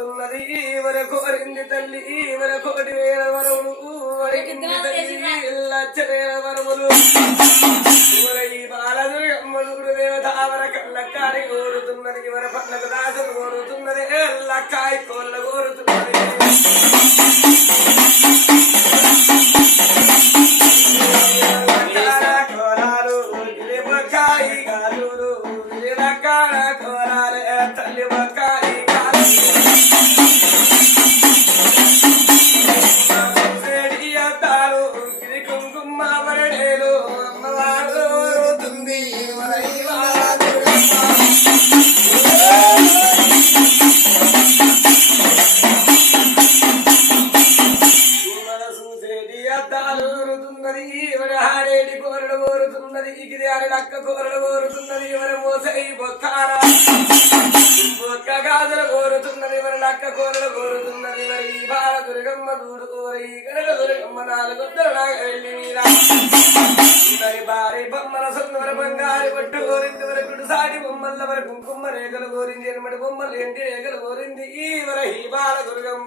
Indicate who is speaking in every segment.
Speaker 1: వరసన్నది వరకు వరింది తల్లి వరకు ఒకటి వేల వరములు తల్లి వరములు. ఈ బాలదుర్గమ్మడు దేవత కోరుతున్నది వర పన్నకు దాసులు కోరుతున్నది ఎల్లక్కాయి ఊరుతున్నది ఎవరి హాడేటి కోరడు కోరుతున్నది ఇగిరి అరడక్క కోరడు కోరుతున్నది ఎవరి మోసై బొక్కార బొక్క గాజులు కోరుతున్నది ఎవరి లక్క కోరడు కోరుతున్నది మరి ఈ బాల దుర్గమ్మ దూడు కోరి ఈ కనక దుర్గమ్మ నాలుగు వెళ్ళి మీద మరి భారీ బొమ్మల సుందర బంగారు పట్టు కోరింది వరకు సాటి బొమ్మల వరకు కుంకుమ రేఖలు కోరింది ఎనమడి బొమ్మలు ఎంటి రేఖలు కోరింది ఈ వర ఈ బాల దుర్గమ్మ.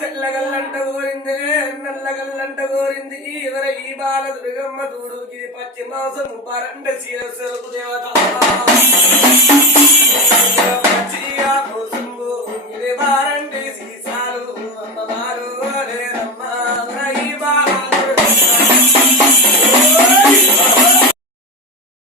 Speaker 1: తెల్లగల్లంట కోరింది నల్లగల్లంట కోరింది ఈవర ఈ బాల దుర్గమ్మ దూడు ఇది పచ్చి మాసము పరండ శిరస్సులకు దేవత.